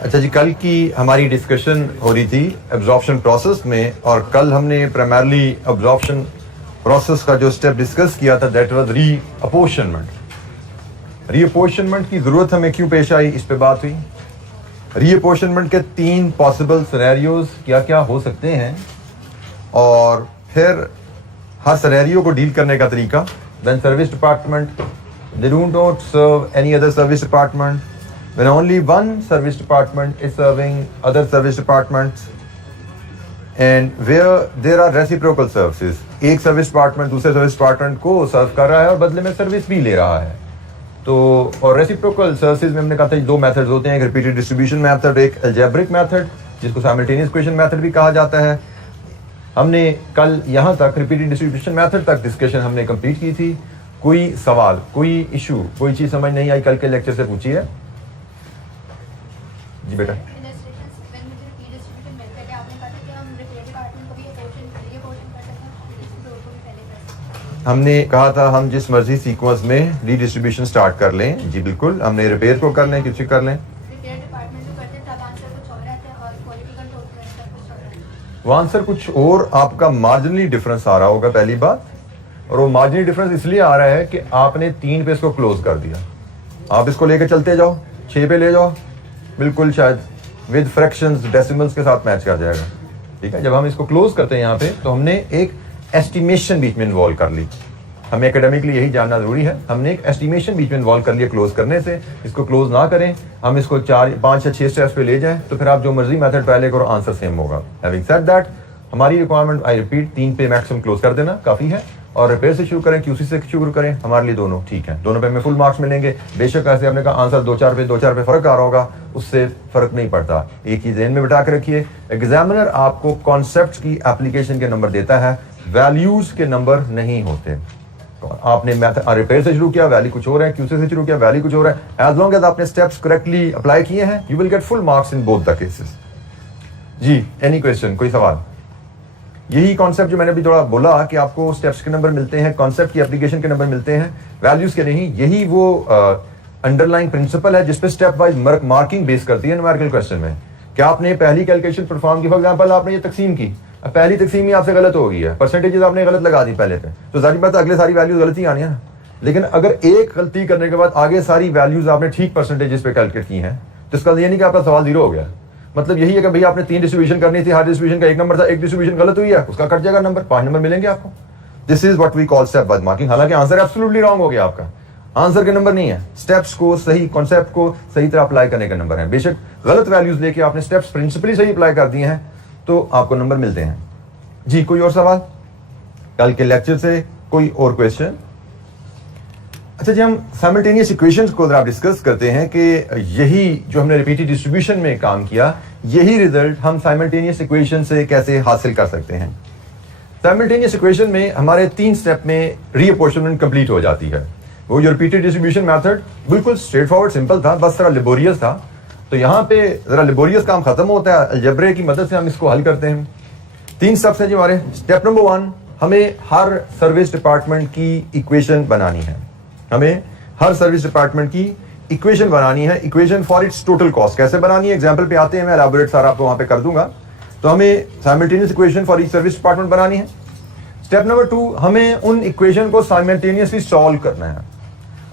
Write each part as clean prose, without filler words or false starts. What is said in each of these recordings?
अच्छा जी, कल की हमारी डिस्कशन हो रही थी एब्जॉर्प्शन प्रोसेस में, और कल हमने प्राइमरली एब्जॉर्प्शन प्रोसेस का जो स्टेप डिस्कस किया था दैट वाज रीअपोर्शनमेंट। रीअपोर्शनमेंट की ज़रूरत हमें क्यों पेश आई, इस पे बात हुई। रीअपोर्शनमेंट के 3 पॉसिबल सिनेरियोज क्या क्या हो सकते हैं, और फिर हर सिनेरियो को डील करने का तरीका। Then service department, they don't serve any other service department, when only one service department is serving other service departments, and where there are reciprocal services, एक सर्विस डिपार्टमेंट दूसरे सर्विस डिपार्टमेंट को सर्व कर रहा है और बदले में सर्विस भी ले रहा है। तो और रेसिप्रोकल सर्विसेज में हमने कहा था 2 मेथड्स होते हैं, एक रिपीटेड डिस्ट्रीब्यूशन मेथड, एक अलजेब्रिक मेथड जिसको साइमल्टेनियस इक्वेशन मेथड भी कहा जाता है। हमने कल यहाँ तक रिपीटेड डिस्ट्रीब्यूशन मेथड तक डिस्कशन हमने कंप्लीट की थी। कोई सवाल, कोई इशू, कोई चीज़ समझ नहीं आई कल के लेक्चर से पूछिए जी बेटा। हमने कहा था हम जिस मर्जी सीक्वेंस में रीडिस्ट्रीब्यूशन स्टार्ट कर लें। जी बिल्कुल, हमने रिपेयर को कर लें, किसी कर लें, वो आंसर कुछ और आपका मार्जिनली डिफरेंस आ रहा होगा पहली बात। और वो मार्जिनली डिफरेंस इसलिए आ रहा है कि आपने 3 पे इसको क्लोज कर दिया। आप इसको लेकर चलते जाओ, 6 पे ले जाओ, बिल्कुल शायद विद फ्रैक्शंस डेसिमल्स के साथ मैच कर जाएगा। ठीक है, जब हम इसको क्लोज करते हैं यहाँ पे तो हमने एक एस्टिमेशन बीच में इन्वॉल्व कर ली। हमें एकेडमिकली यही जानना जरूरी है, हमने एक एस्टिमेशन बीच में इन्वॉल्व कर लिया क्लोज करने से। इसको क्लोज ना करें, हम इसको 4, 5 या 6 स्टेप्स पे ले जाएं तो फिर आप जो मर्जी मेथड पहले करो आंसर सेम होगा। हैविंग सेड दैट, हमारी रिक्वायरमेंट, आई रिपीट, 3 पे मैक्सिमम क्लोज कर देना काफी है। और रिपेयर से शुरू करें, क्यूसी से शुरू करें, हमारे लिए दोनों ठीक है। दोनों पे हमें फुल मार्क्स मिलेंगे। बेशक ऐसे हमने कहा आंसर 2-4 पे फर्क आ रहा होगा, उससे फर्क नहीं पड़ता। एक ही ज़हन में बिठा के रखिए, एग्जामिनर आपको कॉन्सेप्ट की एप्लीकेशन के नंबर देता है, वैल्यूज के नंबर नहीं होते। आपने रिपेयर से शुरू किया, वैल्यू कुछ और है, क्यूसी से शुरू किया, वैल्यू कुछ और है। एज लॉन्ग एज आपने स्टेप्स करेक्टली अप्लाई किए हैं, you will get full marks in both the cases. जी, एनी क्वेश्चन, कोई सवाल? यही कॉन्सेप्ट जो मैंने अभी थोड़ा बोला कि आपको स्टेप्स के नंबर मिलते हैं, कॉन्सेप्ट की एप्लीकेशन के नंबर मिलते हैं, वैल्यूज के नहीं। यही वो अंडरलाइंग प्रिंसिपल है जिसपे स्टेप वाइज मार्किंग बेस करती है न्यूमेरिकल क्वेश्चन में। क्या आपने पहली कैलकुलेशन परफॉर्म की, फॉर एग्जांपल आपने ये तकसीम की, अब पहली तकसीम ही आपसे गलत हो गई है, परसेंटेजेस आपने गलत लगा दी पहले पे, तो जाहिर बात है अगले सारी वैल्यूज गलत ही आनी है ना। लेकिन अगर एक गलती करने के बाद आगे सारी वैल्यूज आपने ठीक परसेंटेजेस पे कैलकुलेट की हैं तो इसका ये नहीं कि आपका सवाल 0 हो गया। मतलब यही है कि भैया आपने 3 डिस्ट्रीब्यूशन करनी थी, हर डिस्ट्रीब्यूशन का 1 नंबर था, एक डिस्ट्रीब्यूशन गलत हुई है, उसका कट जाएगा नंबर, 5 नंबर मिलेंगे आपको। This is what we call step wise marking. हालांकि आंसर एब्सोल्युटली रॉन्ग हो गया आपका, आंसर के नंबर नहीं है, स्टेप्स को सही, कॉन्सेप्ट को सही तरह अप्लाई करने का नंबर है। बेशक गलत वैल्यूज लेके आपने स्टेप्स प्रिंसिपली सही अप्लाई कर दिए हैं तो आपको नंबर मिलते हैं। जी, कोई और सवाल कल के लेक्चर से? कोई और क्वेश्चन? अच्छा जी, हम साइमल्टेनियस इक्वेशंस को जरा डिस्कस करते हैं कि यही जो हमने रिपीटेड डिस्ट्रीब्यूशन में काम किया, यही रिजल्ट हम साइमल्टेनियस इक्वेशन से कैसे हासिल कर सकते हैं। साइमल्टेनियस इक्वेशन में हमारे 3 स्टेप में रीअपोर्शनमेंट कंप्लीट हो जाती है। वो जो रिपीटेड डिस्ट्रीब्यूशन मेथड बिल्कुल स्ट्रेट फॉरवर्ड सिंपल था, बस जरा लेबोरियस था। तो यहाँ पे जरा लेबोरियस काम खत्म होता है, अलजेब्रे की मदद से हम इसको हल करते हैं। 3 स्टेप्स हैं जी हमारे। स्टेप नंबर 1, हमें हर सर्विस डिपार्टमेंट की इक्वेशन बनानी है। हमें हर सर्विस डिपार्टमेंट की इक्वेशन बनानी है, equation for its total cost. कैसे बनानी है, एग्जांपल पे आते हैं, मैं एलैबोरेट सारा आपको वहां पे कर दूंगा। तो हमें simultaneous equation for each service department बनानी है। स्टेप नंबर 2, हमें उन इक्वेशन को साइमल्टेनियसली सॉल्व करना है।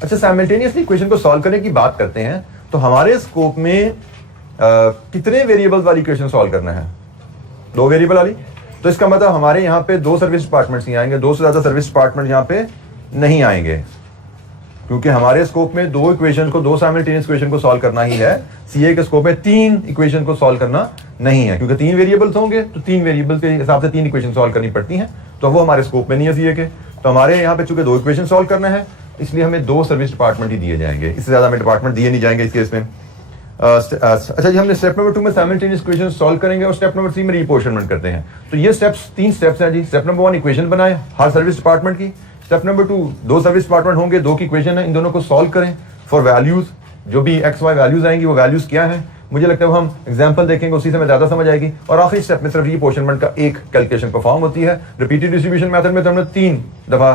अच्छा, साइमल्टेनियसली इक्वेशन को सॉल्व करने की बात करते हैं तो हमारे स्कोप में कितने वेरिएबल्स वाली इक्वेशन सॉल्व करना है? 2 वेरिएबल वाली। तो इसका मतलब हमारे यहाँ पे 2 सर्विस डिपार्टमेंट्स ही आएंगे, 2 से ज्यादा सर्विस डिपार्टमेंट यहाँ पे नहीं आएंगे, क्योंकि हमारे स्कोप में 2 इक्वेशन को, 2 साइमल्टेनियस इक्वेशन को सॉल्व करना ही है। सीए के स्कोप में 3 इक्वेशन को सॉल्व करना नहीं है, क्योंकि 3 वेरिएबल्स होंगे तो 3 वेरिएबल्स के हिसाब से 3 इक्वेशन सॉल्व करनी पड़ती हैं, तो वो हमारे स्कोप में नहीं है सीए के। तो हमारे यहाँ पे चूंकि 2 इक्वेशन सॉल्व करना है, इसलिए हमें 2 सर्विस डिपार्टमेंट ही दिए जाएंगे, इससे ज्यादा हमें डिपार्टमेंट दिए नहीं जाएंगे इस केस में। अच्छा जी, हमने स्टेप नंबर 2 में साइमल्टेनियस इक्वेशन सॉल्व करेंगे और स्टेप नंबर 3 में रीअपोर्शनमेंट करते हैं। तो ये स्टेप्स 3 स्टेप्स हैं जी। स्टेप नंबर 1, इक्वेशन बनाए हर सर्विस डिपार्टमेंट की। स्टेप नंबर 2, 2 सर्विस डिपार्टमेंट होंगे, 2 की इक्वेशन है, इन दोनों को सॉल्व करें फॉर वैल्यूज। जो भी एक्स वाई वैल्यूज आएंगी वो वैल्यूज क्या है, मुझे लगता है हम एग्जांपल देखेंगे, उसी से हमें ज्यादा समझ आएगी। और आखिरी स्टेप में सिर्फ रीअपोर्शनमेंट का एक कैलकुलेशन परफॉर्म होती है। रिपीटेड डिस्ट्रीब्यूशन मेथड में तो हमने 3 दफा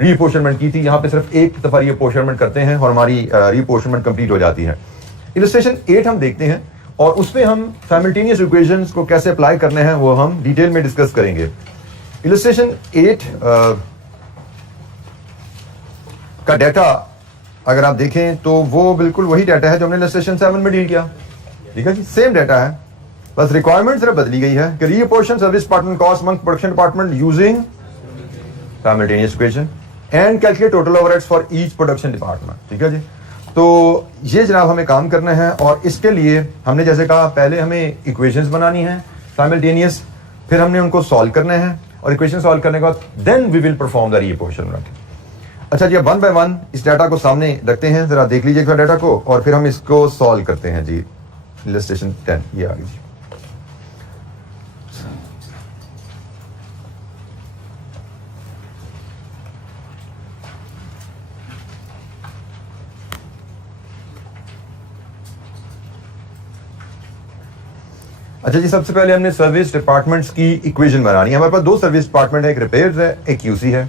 रीअपोर्शनमेंट की थी, यहाँ पे सिर्फ 1 दफा रीअपोर्शनमेंट करते हैं और हमारी रीअपोर्शनमेंट कंप्लीट हो जाती है। इलस्ट्रेशन 8 हम देखते हैं और उसमें हम साइमल्टेनियस इक्वेशंस को कैसे अप्लाई करने हैं वो हम डिटेल में डिस्कस करेंगे। इलस्ट्रेशन 8 का डाटा अगर आप देखें तो वो बिल्कुल वही डाटा है जो हमने इलस्ट्रेशन 7 में डील किया। ठीक है जी, सेम डाटा है, बस रिक्वायरमेंट सिर्फ बदली गई है कि reapportion service department cost among production department using simultaneous equation and calculate total overheads for each production department. ठीक है जी, तो ये जनाब हमें काम करना है और इसके लिए हमने जैसे कहा पहले हमें इक्वेशंस बनानी है साइमल्टेनियस, फिर हमने उनको सॉल्व करना है और इक्वेशन सॉल्व करने के बाद then we will perform the reapportion. अच्छा जी, अब 1 बाय 1 इस डाटा को सामने रखते हैं, जरा देख लीजिए डाटा को और फिर हम इसको सॉल्व करते हैं जी। इलस्ट्रेशन 10 ये आ गई जी। अच्छा जी, सबसे पहले हमने सर्विस डिपार्टमेंट्स की इक्वेशन बनानी है। हमारे पास दो सर्विस डिपार्टमेंट है, एक रिपेयर्स है एक क्यूसी है।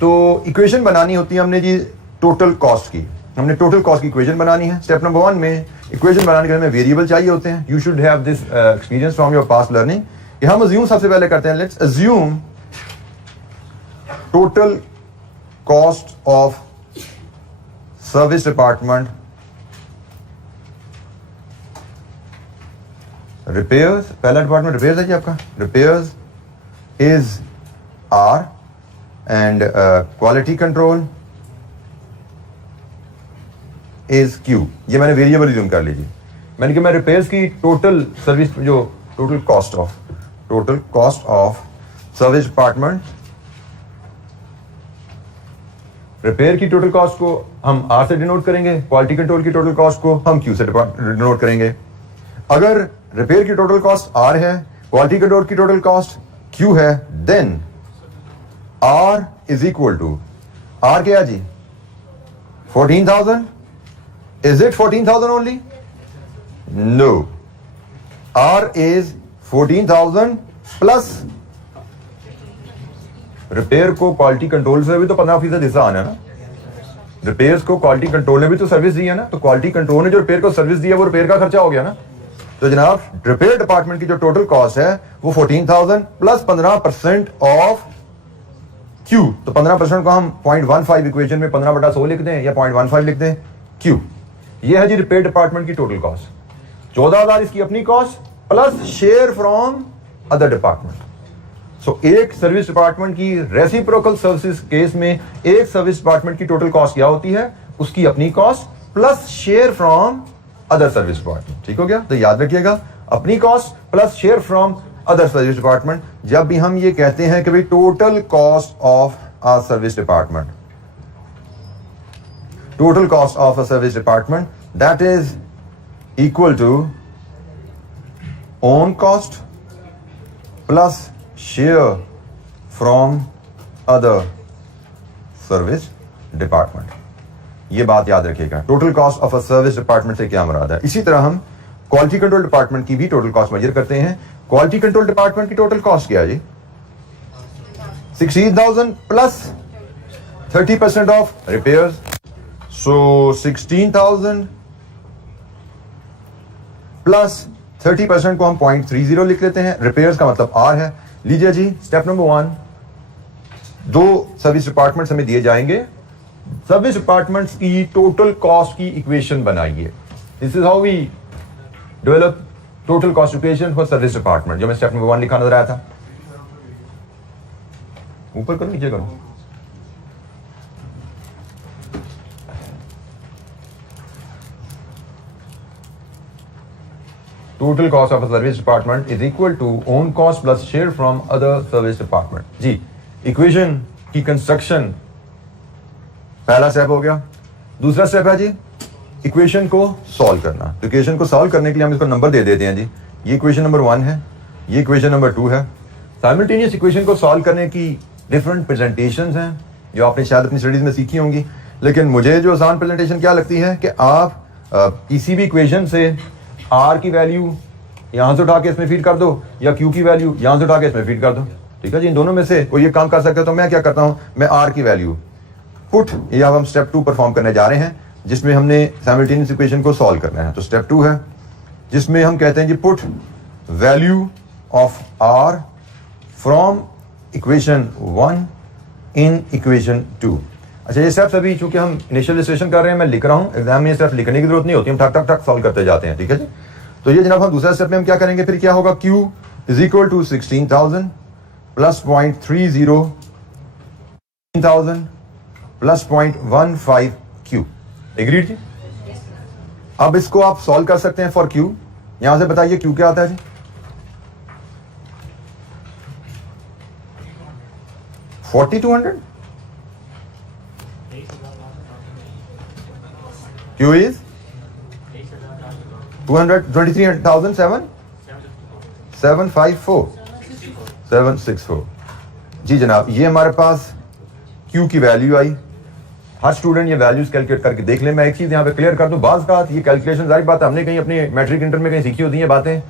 तो इक्वेशन बनानी होती है हमने जी टोटल कॉस्ट की, हमने टोटल कॉस्ट की इक्वेशन बनानी है। स्टेप नंबर 1 में इक्वेशन बनाने के लिए हमें वेरिएबल चाहिए होते हैं। You should have this experience from your past learning कि हम अज्यूम सबसे पहले करते हैं, let's assume total cost of service department repairs, पहला डिपार्टमेंट रिपेयर्स है जी आपका, repairs is R and quality control is Q. ये मैंने वेरिएबल यूज कर लीजिए। मैंने कहा मैं रिपेयर्स की टोटल सर्विस जो total cost of service department, repair की टोटल कॉस्ट को हम आर से डिनोट करेंगे, क्वालिटी कंट्रोल की टोटल कॉस्ट को हम क्यू से डिनोट करेंगे। अगर रिपेयर की टोटल कॉस्ट आर है, क्वालिटी कंट्रोल की टोटल कॉस्ट क्यू है, then R is equal to, R क्या है जी 14,000। Is it 14,000 only? No, R is 14,000 plus repair को क्वालिटी कंट्रोल से भी तो 15% हिस्सा आना है ना। रिपेयर्स को क्वालिटी कंट्रोल ने भी तो सर्विस दी है ना, तो क्वालिटी कंट्रोल ने जो रिपेयर को सर्विस दी है वो रिपेयर का खर्चा हो गया ना। तो जनाब रिपेयर डिपार्टमेंट की जो टोटल कॉस्ट है वो 14,000 प्लस 15% ऑफ क्यू। तो 15% को हम 0.15 इक्वेशन में 15/100 लिख दें या 0.15 लिख दें क्यू। ये है जी रिपेयर डिपार्टमेंट की टोटल कॉस्ट। 14,000 इसकी अपनी cost plus share from other department. So एक सर्विस डिपार्टमेंट की रेसिप्रोकल सर्विसेज केस में एक सर्विस डिपार्टमेंट की टोटल कॉस्ट क्या होती है, उसकी अपनी cost plus share from other service department. ठीक हो गया, तो याद रखिएगा अपनी cost plus share from other service department. जब भी हम ये कहते हैं कि भाई total cost of a service department, total cost of a service department that is equal to own cost plus share from other service department. ये बात याद रखिएगा, total cost of a service department से क्या मुराद है। इसी तरह हम क्वालिटी कंट्रोल डिपार्टमेंट की भी टोटल कॉस्ट मेजर करते हैं। क्वालिटी कंट्रोल डिपार्टमेंट की टोटल कॉस्ट क्या है जी 16,000 plus 30% of repairs. So 16,000 plus 30% को हम 0.30 लिख लेते हैं। रिपेयर्स का मतलब आर है। लीजिए जी, स्टेप नंबर 1, दो सर्विस डिपार्टमेंट्स हमें दिए जाएंगे, सर्विस डिपार्टमेंट्स की टोटल कॉस्ट की इक्वेशन बनाइए। This is how we develop total cost equation for service department, जो मैं स्टेप नंबर 1 लिखा नजर आया था। ऊपर करो नीचे करो। Total cost of a service department is equal to own cost plus share from other service department. जी, इक्वेशन की कंस्ट्रक्शन पहला स्टेप हो गया। दूसरा स्टेप है जी इक्वेशन को सॉल्व करना। तो इक्वेशन को सॉल्व करने के लिए हम इसको नंबर दे देते हैं जी। ये इक्वेशन नंबर 1 है, ये इक्वेशन नंबर 2 है। साइमल्टेनियस इक्वेशन को सॉल्व करने की डिफरेंट प्रेजेंटेशंस हैं जो आपने शायद अपनी स्टडीज में सीखी होंगी, लेकिन मुझे जो आसान प्रेजेंटेशन क्या लगती है कि आप किसी भी इक्वेशन से आर की वैल्यू यहां से उठा के इसमें फीड कर दो या क्यू की वैल्यू यहां से उठा के इसमें फीड कर दो। ठीक है जी, इन दोनों में से कोई ये काम कर सकते हो। तो मैं क्या करता हूं, मैं आर की वैल्यू पुट, ये अब हम स्टेप 2 परफॉर्म करने जा रहे हैं। जिसमें हमने साइमल्टेनियस इक्वेशन को सॉल्व करना है। तो स्टेप 2 है जिसमें हम कहते हैं जी put value of R from equation 1 in equation 2। अच्छा, ये स्टेप्स अभी चूंकि हम इनिशियल रजिस्ट्रेशन कर रहे हैं, मैं लिख रहा हूं, एग्जाम में ये स्टेप्स लिखने की जरूरत नहीं होती, हम ठक ठक ठक सॉल्व करते जाते हैं। ठीक है जी। तो ये जनाब हम दूसरा स्टेप में हम क्या करेंगे, फिर क्या होगा, Q is equal to 16,000 plus 0.30 plus 0.15 Q। Agreed जी। अब इसको आप सॉल्व कर सकते हैं फॉर Q। यहां से बताइए Q क्या आता है जी, $4,200। Q is 223,754 जी जनाब। ये हमारे पास Q की वैल्यू आई। हर स्टूडेंट ये वैल्यूज कैलकुलेट करके देख ले। मैं एक चीज यहाँ पे क्लियर कर दूं, बात ये कैलकुलेशन जारी बात हमने कहीं अपने मैट्रिक इंटर में कहीं सीखी होती है बातें,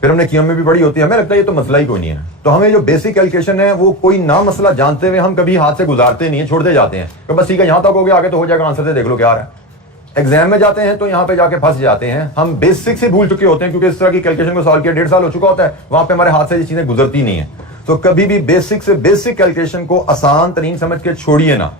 फिर हमने QM में भी पढ़ी होती है, हमें लगता है ये तो मसला ही कोई नहीं है। तो हमें जो बेसिक कैलकुलेशन है वो कोई ना मसला जानते हुए हम कभी हाथ से गुजारते नहीं है, छोड़ते जाते हैं कि बस ठीक है यहाँ तक हो गया, आगे तो हो जाएगा, आंसर से देख लो क्या आ रहा है। एग्जाम में जाते हैं तो यहाँ पे जाके फंस जाते हैं, हम बेसिक से भूल चुके होते हैं, क्योंकि इस तरह की कैलकुलेशन को सॉल्व किया 1.5 साल हो चुका होता है, वहां पे हमारे हाथ से ये चीजें गुजरती नहीं है। तो कभी भी बेसिक से बेसिक कैलकुलेशन को आसान तरीन समझ के छोड़िए ना।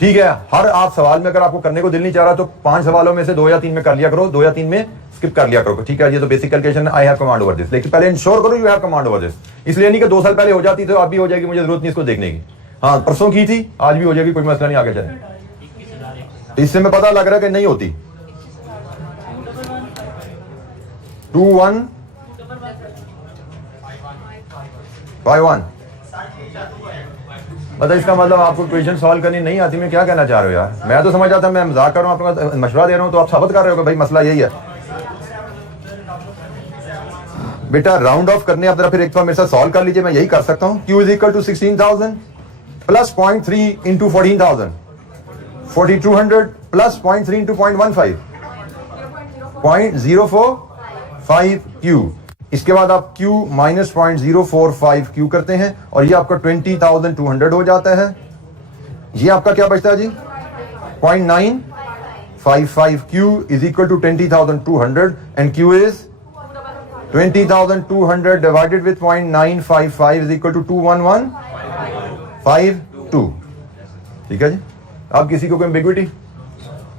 ठीक है, हर आप सवाल में अगर आपको करने को दिल नहीं चाह रहा तो 5 सवालों में से 2 या 3 में कर लिया करो, 2 या 3 में स्किप कर लिया करो। ठीक है, ये तो basic calculation, I have command over this, लेकिन पहले इंश्योर करो you have command over this. इसलिए नहीं कि 2 साल पहले हो जाती तो आप भी हो जाएगी, मुझे जरूरत नहीं इसको देखने की। हाँ, परसों की थी, आज भी हो जाएगी, कोई मसला नहीं, आगे चले। इससे में पता लग रहा है कि नहीं होती। 2,151 मतलब इसका मतलब आपको इक्वेशन सॉल्व करनी नहीं आती। मैं क्या कहना चाह रहे हो यार, मैं तो समझ आता, मैं मजाक कर रहा हूँ, आपको मशवरा दे रहा हूँ, तो आप साबित कर रहे हो कि भाई मसला यही है। बेटा राउंड ऑफ करने आप जरा फिर एक बार मेरे साथ सॉल्व कर लीजिए, मैं यही कर सकता हूँ। Q is equal to 16,000 plus 0.3 into 14,000, 4,200 plus 0.3 into 0.15, 0.045 Q। इसके बाद आप Q माइनस 0.045 Q करते हैं और ये आपका 20,200 हो जाता है। ये आपका क्या बचता है जी, 0.955 Q is equal to 20,200 and Q is 20,200 divided with 0.955 is equal to 21152। ठीक है जी। अब किसी को कोई एम्बिग्विटी,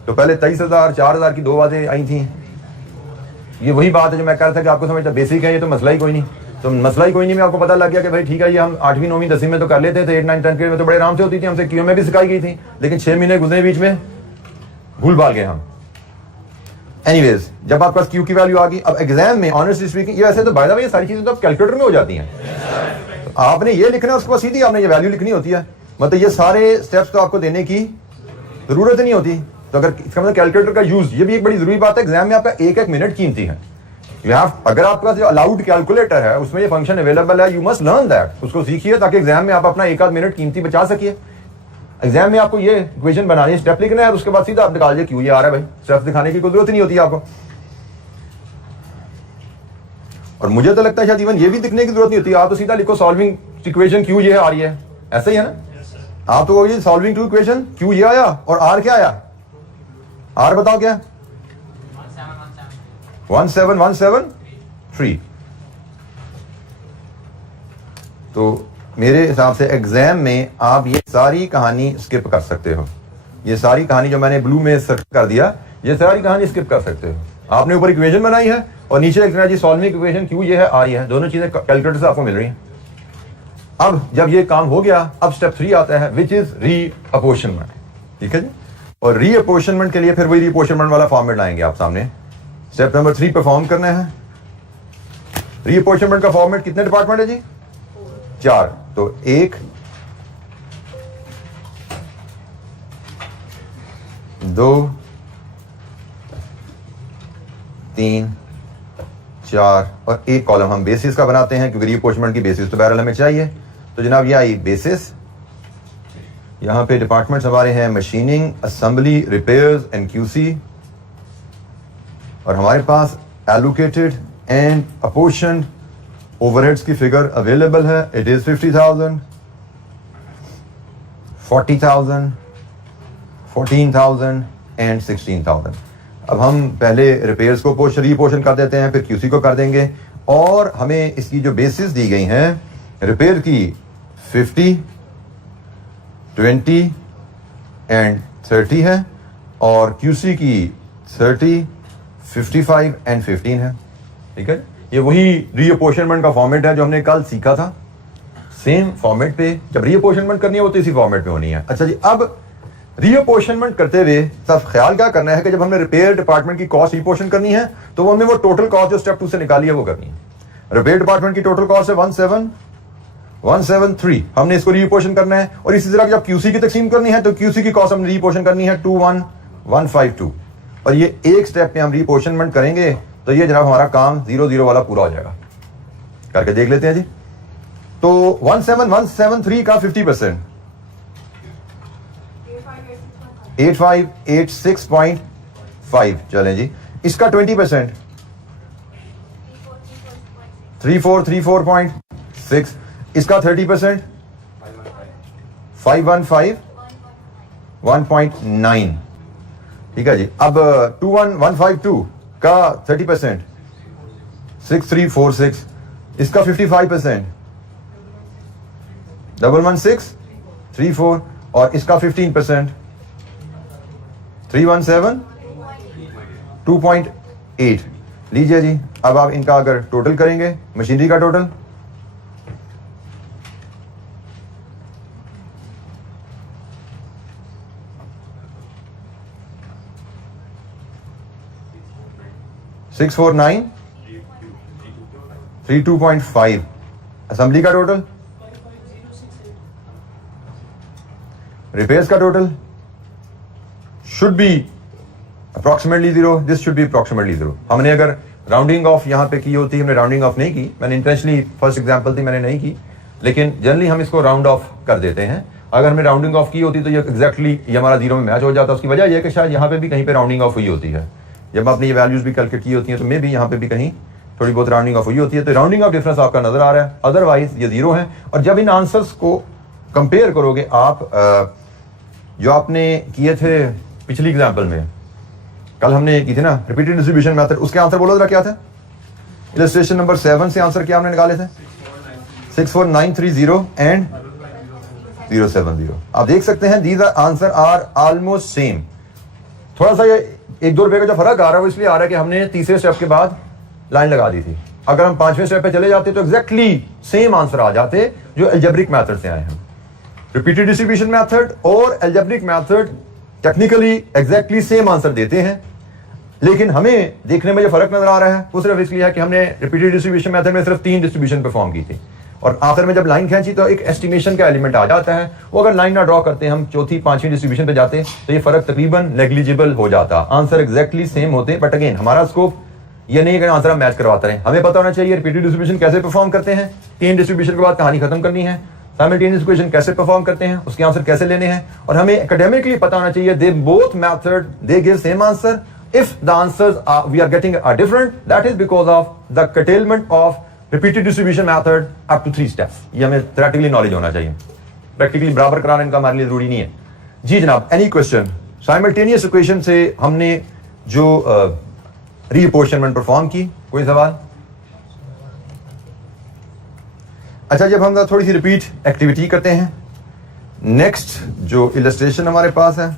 तो पहले 23,000 4,000 की 2 बातें आई थी। ये वही बात है जो मैं कह रहा था कि आपको समझता बेसिक है, ये तो मसला ही कोई नहीं। तो मसला ही कोई नहीं में आपको पता लग गया कि भाई ठीक है, ये हम 8वीं 9वीं 10वीं में तो कर लेते थे, 8 9 10 के में तो बड़े आराम से होती थी, हमसे QM में भी सिखाई गई थी, लेकिन 6 महीने गुजरे बीच में भूल भाल गए हम। एनीवेज, जब आपके पास Q की वैल्यू आ गई, अब एग्जाम में ऑनेस्टली स्पीकिंग ये ऐसे तो बाय द वे ये सारी चीजें तो अब कैलकुलेटर में हो जाती हैं। तो आपने ये लिखना है, उसके बाद सीधी आपने ये वैल्यू लिखनी होती है। मतलब ये सारे स्टेप्स तो आपको देने की जरूरत नहीं होती। तो अगर इसका मतलब कैलकुलेटर का यूज, ये भी एक बड़ी जरूरी बात है, एग्जाम में आपका 1-1 मिनट कीमती है। अगर आपके पास जो अलाउड कैलकुलेटर है उसमें ये फंक्शन अवेलेबल है, यू मस्ट लर्न दैट, उसको सीखिए ताकि एग्जाम में आप अपना 1-आध मिनट कीमती बचा सकिए। एग्जाम में आपको ये इक्वेशन बनानी है, स्टेप लिखना है, उसके बाद सीधा आप निकाल लीजिए क्यों ये आ रहा है भाई, स्टेप दिखाने की कोई जरूरत नहीं होती है आपको। और मुझे तो लगता है शायद इवन ये भी दिखने की जरूरत नहीं होती, आप तो सीधा लिखो सॉल्विंग इक्वेशन क्यों ये आ रही है, ऐसा ही है ना। आप तो ये सॉल्विंग टू इक्वेशन क्यों ये आया और आर क्या आया, आर बताओ क्या, 17173। तो मेरे हिसाब से एग्जाम में आप ये सारी कहानी स्किप कर सकते हो। ये सारी कहानी जो मैंने ब्लू में सर्च कर दिया, ये सारी कहानी स्किप कर सकते हो। आपने ऊपर इक्वेशन बनाई है और नीचे लिखना है जी सॉल्विंग इक्वेशन क्यों ये है आर ये है, दोनों चीजें कैलकुलेटर से आपको मिल रही हैं। अब जब ये काम हो गया, अब स्टेप 3 आता है विच इज रीअपोर्शनमेंट। ठीक है जी। और रीअपोर्शनमेंट के लिए फिर वही रीअपोर्शनमेंट वाला फॉर्मेट लाएंगे आप सामने। स्टेप नंबर 3 परफॉर्म करना है। रीअपोर्शनमेंट का फॉर्मेट कितने डिपार्टमेंट है जी, 4। तो 1 2 3 4 और 1 कॉलम हम बेसिस का बनाते हैं, क्योंकि रीअपोर्शनमेंट की बेसिस तो बहरहाल हमें चाहिए। तो जनाब ये आई बेसिस, यहां पे डिपार्टमेंट्स हमारे हैं machining, assembly, repairs and QC। और हमारे पास एलोकेटेड एंड अपोर्शन्ड ओवरहेड्स की फिगर अवेलेबल है। It is 50,000, 40,000, 14,000 and 16,000। अब हम पहले रिपेयर्स को रीपोर्शन कर देते हैं, फिर क्यूसी को कर देंगे, और हमें इसकी जो बेसिस दी गई हैं रिपेयर की 50, 20 एंड 30 है, और क्यूसी की 30, 55 एंड 15 है। ठीक है, ये वही रीअपोर्शनमेंट का फॉर्मेट है जो हमने कल सीखा था। सेम फॉर्मेट पे जब रीअपोर्शनमेंट करनी है वो तो इसी फॉर्मेट में होनी है। अच्छा जी, अब रीअपोर्शनमेंट करते हुए सब ख्याल क्या करना है कि जब हमने रिपेयर डिपार्टमेंट की कॉस्ट रीपोर्शन करनी है तो वो हमें वो टोटल कॉस्ट जो स्टेप 2 से निकाली है वो करनी है। रिपेयर डिपार्टमेंट की टोटल कॉस्ट है 17173, हमने इसको रीपोर्शन करना है, और इसी तरह जब क्यूसी की तकसीम करनी है तो क्यूसी की कॉस्ट हमने रीपोर्शन करनी है 21152, और ये एक स्टेप में हम रीपोर्शनमेंट करेंगे तो ये जनाब हमारा काम 0-0 वाला पूरा हो जाएगा। करके देख लेते हैं जी। तो 17173 का 50%, 8586.5, चलें जी। इसका 20%, 3434.6, इसका 30%, 515.1.9। ठीक है जी। अब 21152 का 30%, 6346, इसका 55%, 11634, और इसका 15%, 317.2.8। लीजिए जी, अब आप इनका अगर टोटल करेंगे, मशीनरी का टोटल, $649,32.5। असेंबली का टोटल, रिपेयर्स का total should be approximately 0, this should be approximately 0। हमने अगर राउंडिंग ऑफ यहां पे की होती, हमने राउंडिंग ऑफ नहीं की, मैंने इंटेंशनली फर्स्ट एग्जांपल थी मैंने नहीं की, लेकिन जनरली हम इसको राउंड ऑफ कर देते हैं। अगर हमने राउंडिंग ऑफ की होती तो ये एग्जैक्टली ये हमारा 0 में मैच हो जाता। उसकी वजह यह है कि शायद यहाँ पे भी कहीं पे राउंडिंग ऑफ हुई होती है, जब आपने ये वैल्यूज भी कैलकुलेट की होती हैं तो मे भी यहाँ पे भी कहीं थोड़ी बहुत राउंडिंग ऑफ हुई होती है, तो राउंडिंग ऑफ डिफरेंस आपका नजर आ रहा है, अदरवाइज ये 0 है। और जब इन आंसर्स को कंपेयर करोगे आप जो आपने किए थे पिछली एग्जाम्पल में, कल हमने की थी ना रिपीटेड डिस्ट्रीब्यूशन मेथड, उसके आंसर बोलो जरा क्या था। इलस्ट्रेशन नंबर 7 से आंसर क्या हमने निकाले थे, 64930 एंड 070। आप देख सकते हैं these answer are almost same. थोड़ा सा ये 1-2 रुपए का जो फर्क आ रहा है वो इसलिए आ रहा है कि हमने तीसरे स्टेप के बाद लाइन लगा दी थी। अगर हम 5वें स्टेप पे चले जाते तो एग्जैक्टली सेम आंसर आ जाते जो अलजेब्रिक मेथड से आए हैं। रिपीटेड डिस्ट्रीब्यूशन मेथड और algebraic method technically exactly same answer देते हैं, लेकिन हमें देखने में जो फर्क नजर आ रहा है वो सिर्फ इसलिए है कि हमने रिपीटेड डिस्ट्रीब्यूशन मेथड में सिर्फ 3 डिस्ट्रीब्यूशन परफॉर्म की थी, और आखिर में जब लाइन खींची तो एक एस्टिमेशन का एलिमेंट आ जाता है। वो अगर लाइन ना ड्रॉ करते हम 4थी 5वीं डिस्ट्रीब्यूशन पे जाते तो ये फर्क तकरीबन नेग्लिजिबल हो जाता, आंसर एग्जैक्टली सेम होते। बट अगेन हमारा स्कोप ये नहीं है कि आंसर हम मैच करवाते रहे, हमें पता होना चाहिए रिपीटेड डिस्ट्रीब्यूशन कैसे परफॉर्म करते हैं, 3 डिस्ट्रीब्यूशन के बाद कहानी खत्म करनी है, साइमल्टेनियस इक्वेशन कैसे परफॉर्म करते हैं, उसके आंसर कैसे लेने हैं, और हमें एकेडमिकली पता होना चाहिए they both method they give same answer. If the answers we are getting are different, that is because of the curtailment of repeated distribution method up to 3 steps. ये हमें theoretically knowledge होना चाहिए, practically बराबर कराना इनका हमारे लिए जरूरी नहीं है। जी जनाब, any question? Simultaneous equation से हमने जो reapportionment परफॉर्म की, कोई सवाल? अच्छा, जब हम थोड़ी सी रिपीट एक्टिविटी करते हैं, नेक्स्ट जो इलस्ट्रेशन हमारे पास है,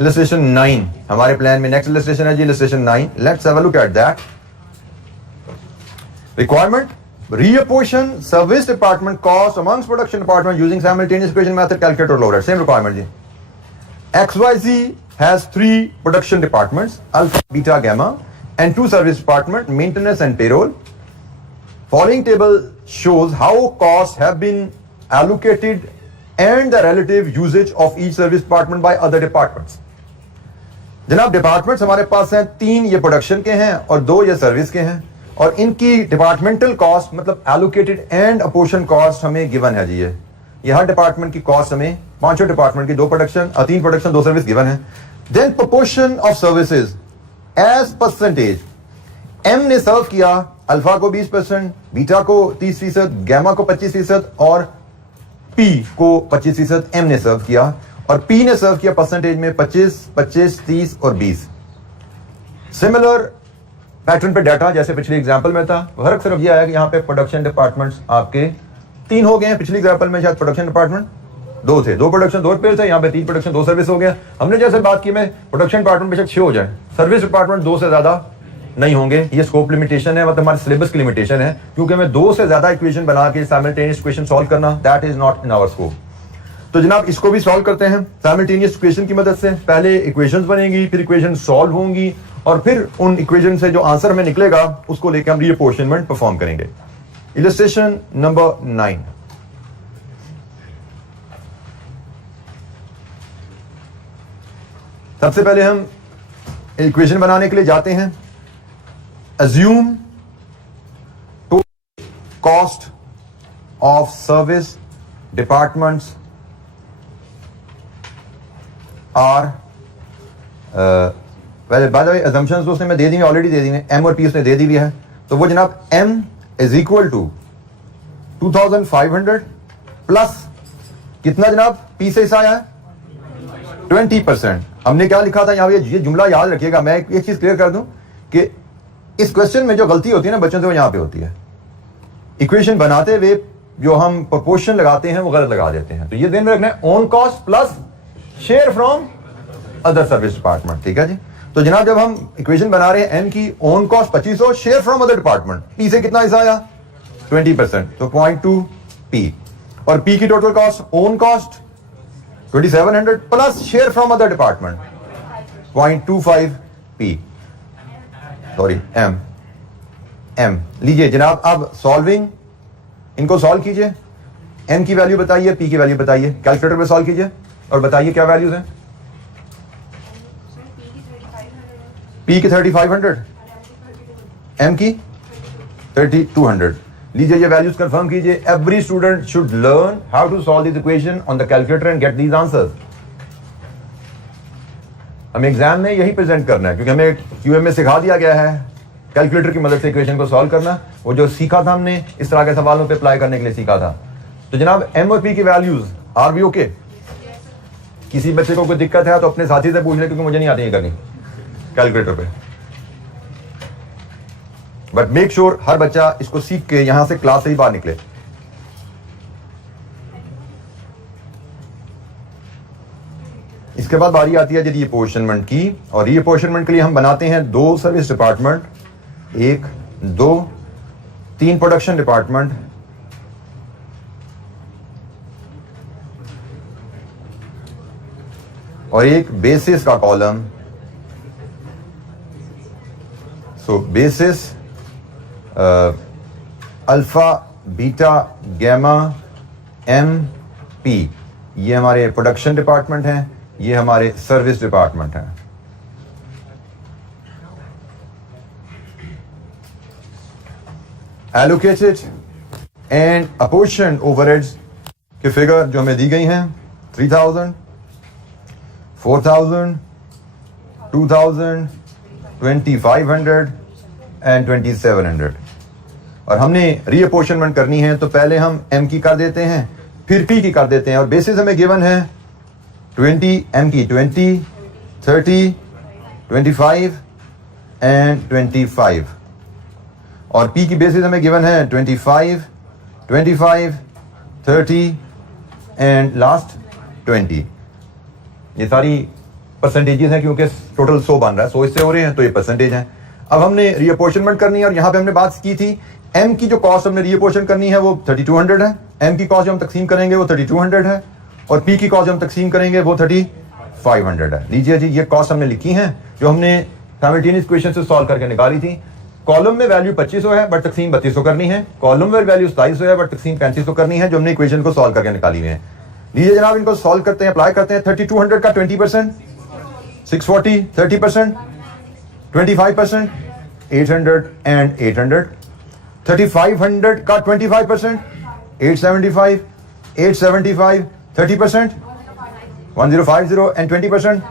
इलस्ट्रेशन 9 हमारे प्लान में नेक्स्ट इलस्ट्रेशन है जी, illustration 9। Let's have a look at that. Requirement, reapportion service department cost amongst production department using simultaneous equation method, calculate total overhead. Same requirement जी। XYZ has 3 production departments, alpha, beta, gamma, and 2 service department, maintenance and payroll. Following table shows how costs have been allocated and the relative usage of each service department by other departments. जनाब departments हमारे पास हैं 3, ये production के हैं और 2 ये service के हैं, और इनकी डिपार्टमेंटल कॉस्ट मतलब एलोकेटेड एंड अपोर्शन कॉस्ट हमें गिवन है जी। ये हर डिपार्टमेंट की कॉस्ट हमें 5 डिपार्टमेंट की 2 प्रोडक्शन 3 प्रोडक्शन 2 सर्विस गिवन है। Then proportion of services as percentage, M ने सर्व किया अल्फा को 20%, बीटा को 30%, गैमा को 25% और P को 25%, M ने सर्व किया, और P ने सर्व किया परसेंटेज में 25, 25, 30 और 20। सिमिलर पैटर्न पे डाटा जैसे पिछले एग्जांपल में था, फर्क सिर्फ ये आया कि यहाँ पे प्रोडक्शन डिपार्टमेंट्स आपके 3 हो गए हैं। पिछले एग्जांपल में शायद प्रोडक्शन डिपार्टमेंट 2 थे, 2 प्रोडक्शन 2 रिपेयर थे, यहाँ पे 3 प्रोडक्शन 2 सर्विस हो गया। हमने जैसे बात की में प्रोडक्शन डिपार्टमेंट बेशक 6 हो जाए, सर्विस डिपार्टमेंट 2 से ज्यादा नहीं होंगे। ये स्कोप लिमिटेशन है, मतलब हमारे सिलेबस की लिमिटेशन है, क्योंकि हमें 2 से ज्यादा इक्वेशन बना के साइमल्टेनियस इक्वेशन सॉल्व करना, that is not in our scope. तो जनाब इसको भी सॉल्व करते हैं साइमल्टेनियस इक्वेशन की मदद से। पहले इक्वेशंस बनेंगी, फिर इक्वेशन सॉल्व होंगी, और फिर उन इक्वेशन से जो आंसर हमें निकलेगा उसको लेकर हम रीअपोर्शनमेंट परफॉर्म करेंगे। Illustration number 9। सबसे पहले हम इक्वेशन बनाने के लिए जाते हैं। Assume total cost of service departments are, पहले बाय द वे अजम्पशंस तो उसने मैं दे दी, ऑलरेडी दे दी है, M और P उसने दे दी भी है। तो वो जनाब M is equal to 2500 plus कितना जनाब P से हिस्सा आया है 20%। हमने क्या लिखा था यहाँ पे, ये जुमला याद रखिएगा। मैं एक चीज क्लियर कर दूं कि इस क्वेश्चन में जो गलती होती है ना बच्चों से, वो यहाँ पे होती है। इक्वेशन बनाते हुए जो हम प्रोपोर्शन लगाते हैं वो गलत लगा देते हैं। तो ये ध्यान में रखना है, own cost plus share from other service department, ठीक है जी। तो जनाब जब हम इक्वेशन बना रहे हैं M की own cost 2500, share from other department, P से कितना हिस्सा आया 20%, तो 0.2 P, और P की total cost own cost 2700 plus share from other department 0.25 P, sorry M लीजिए जनाब। अब सॉल्विंग, इनको सॉल्व कीजिए। M की वैल्यू बताइए, P की वैल्यू बताइए, कैलकुलेटर पे सॉल्व कीजिए और बताइए क्या वैल्यूज हैं। P की 3500, M की 3200। लीजिए ये वैल्यूज कंफर्म कीजिए। Every student should learn how to solve this equation on the calculator and get these answers. हमें एग्जाम में यही प्रेजेंट करना है, क्योंकि हमें QM में सिखा दिया गया है कैलकुलेटर की मदद से इक्वेशन को सॉल्व करना। वो जो सीखा था हमने इस तरह के सवालों पे अप्लाई करने के लिए सीखा था। तो जनाब M और P की वैल्यूज आर बी ओके। किसी बच्चे को कोई दिक्कत है तो अपने साथी से पूछ ले, क्योंकि मुझे नहीं आती है करनी कैलकुलेटर पे। बट मेक श्योर हर बच्चा इसको सीख के यहां से क्लास से ही बाहर निकले। इसके बाद बारी आती है जी रीअपोर्शनमेंट की, और रीअपोर्शनमेंट के लिए हम बनाते हैं 2 सर्विस डिपार्टमेंट, 1, 2, 3 प्रोडक्शन डिपार्टमेंट, और एक बेसिस का column. So basis alpha beta gamma M P, ये हमारे प्रोडक्शन डिपार्टमेंट हैं, ये हमारे सर्विस डिपार्टमेंट हैं। एलोकेटेड एंड अपोर्शन्ड ओवरहेड्स की फिगर जो हमें दी गई हैं 3000, 4000, 2000, 2500 एंड 2700। और हमने रीअपोर्शनमेंट करनी है, तो पहले हम M की कर देते हैं, फिर P की कर देते हैं। और बेसिस हमें गिवन है 20, M की 20, 30, 25 एंड 25, और P की बेसिस हमें गिवन है 25, 25, 30 एंड लास्ट 20। ये सारी परसेंटेजेस हैं, क्योंकि टोटल 100 बन रहा है, 100 इससे हो रहे हैं, तो ये परसेंटेज हैं। अब हमने रीअपोर्शनमेंट करनी है, और यहाँ पे हमने बात की थी M की जो कॉस्ट हमने रीअपोर्शन करनी है वो 3200 है। M की कॉस्ट जो हम तकसीम करेंगे वो 3200 है, और P की कॉस्ट जो हम तकसीम करेंगे वो 3500 है। लीजिए जी ये कॉस्ट हमने लिखी है जो हमने साइमल्टेनियस इक्वेशन से सॉल्व करके निकाली थी। कॉलम में वैल्यू 2500 है बट तकसीम 3200 करनी है, कॉलम में वैल्यू 2700 है बट तकसीम 3500 करनी है, जो हमने इक्वेशन को सॉल्व करके निकाली हुई है। लीजिए जनाब इनको सॉल्व करते हैं, अप्लाई करते हैं। 3200 का 20%, 640, 30%, 25%, 800 एंड 800। 3500 का 25%, 875, 875, 30%, 1050 एंड 20%,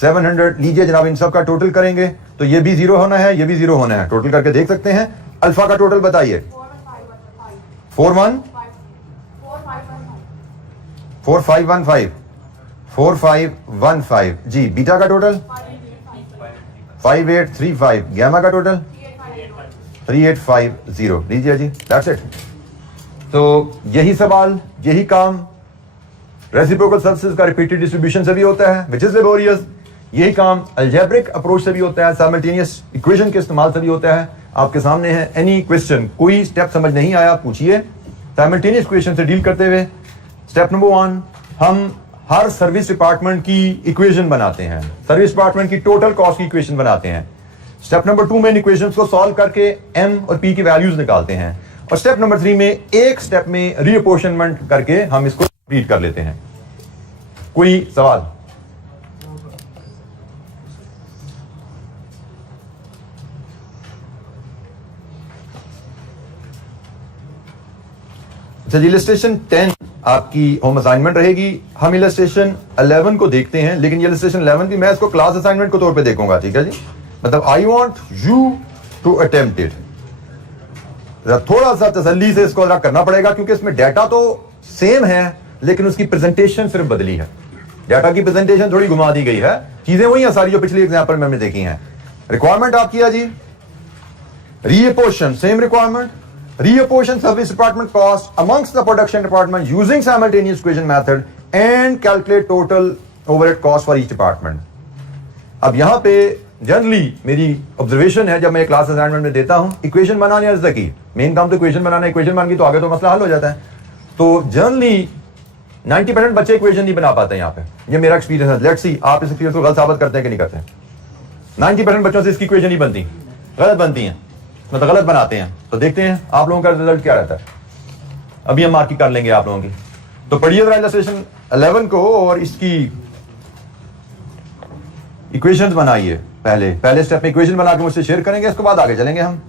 700। लीजिए जनाब इन सब का टोटल करेंगे तो ये भी 0 होना है, ये भी 0 होना है। टोटल करके देख सकते हैं। अल्फा का टोटल बताइए। 41, 4515 जी। बीटा का टोटल 5835, गैमा का टोटल 3850। लीजिए जी, दैट्स इट। तो यही सवाल, यही काम रेसिप्रोकल सर्फेसेस का रिपीटेड डिस्ट्रीब्यूशन से भी होता है, विच इज लेबोरियस। यही काम अलजेब्रिक अप्रोच से भी होता है, साइमल्टेनियस इक्वेशन के इस्तेमाल से भी होता है। आपके सामने है एनी क्वेश्चन, कोई स्टेप समझ नहीं आया पूछिए। साइमल्टेनियस इक्वेशन से डील करते हुए स्टेप नंबर 1, हम हर सर्विस डिपार्टमेंट की इक्वेशन बनाते हैं, सर्विस डिपार्टमेंट की टोटल कॉस्ट की इक्वेशन बनाते हैं। स्टेप नंबर 2 में इन इक्वेशंस को सॉल्व करके एम और पी की वैल्यूज निकालते हैं, और स्टेप नंबर 3 में एक स्टेप में रीअपोर्शनमेंट करके हम इसको कंप्लीट कर लेते हैं। कोई सवाल? अच्छा जी, इलस्ट्रेशन 10 आपकी होम असाइनमेंट रहेगी। हम इलस्ट्रेशन 11 को देखते हैं, लेकिन इलस्ट्रेशन 11 भी मैं इसको क्लास असाइनमेंट के तौर पे देखूंगा, ठीक है जी। मतलब I want you to attempt it. थोड़ा सा तसल्ली से इसको करना पड़ेगा, क्योंकि इसमें डाटा तो सेम है लेकिन उसकी प्रेजेंटेशन सिर्फ बदली है। डाटा की प्रेजेंटेशन थोड़ी घुमा दी गई है, चीजें वही हैं सारी जो पिछली एग्जांपल में हमने देखी हैं। रिक्वायरमेंट आपकी है जी, reapportion, same requirement, reapportion service department cost amongst the production department using simultaneous equation method and calculate total overhead cost for each department। अब यहां पे जनरली मेरी ऑब्जर्वेशन है, जब मैं क्लास असाइनमेंट में देता हूं, इक्वेशन बनाने इज द की। मेन काम तो इक्वेशन बनाना है, इक्वेशन बन गई तो आगे तो मसला हल हो जाता है। तो जनरली 90% बच्चे इक्वेशन नहीं बना पाते यहाँ पे, ये मेरा एक्सपीरियंस है। लेट्स सी आप इस एक्सपीरियंस को गलत साबित करते हैं कि नहीं करते हैं। 90% बच्चों से इसकी इक्वेशन नहीं बनती, गलत बनती हैं, मतलब गलत बनाते हैं। तो देखते हैं आप लोगों का रिजल्ट क्या रहता है। अभी हम मार्किंग कर लेंगे आप लोगों की। तो पढ़िए जरा इलस्ट्रेशन 11 को और इसकी इक्वेशंस बनाइए। पहले स्टेप में इक्वेशन बना के मुझसे शेयर करेंगे, इसके बाद आगे चलेंगे हम।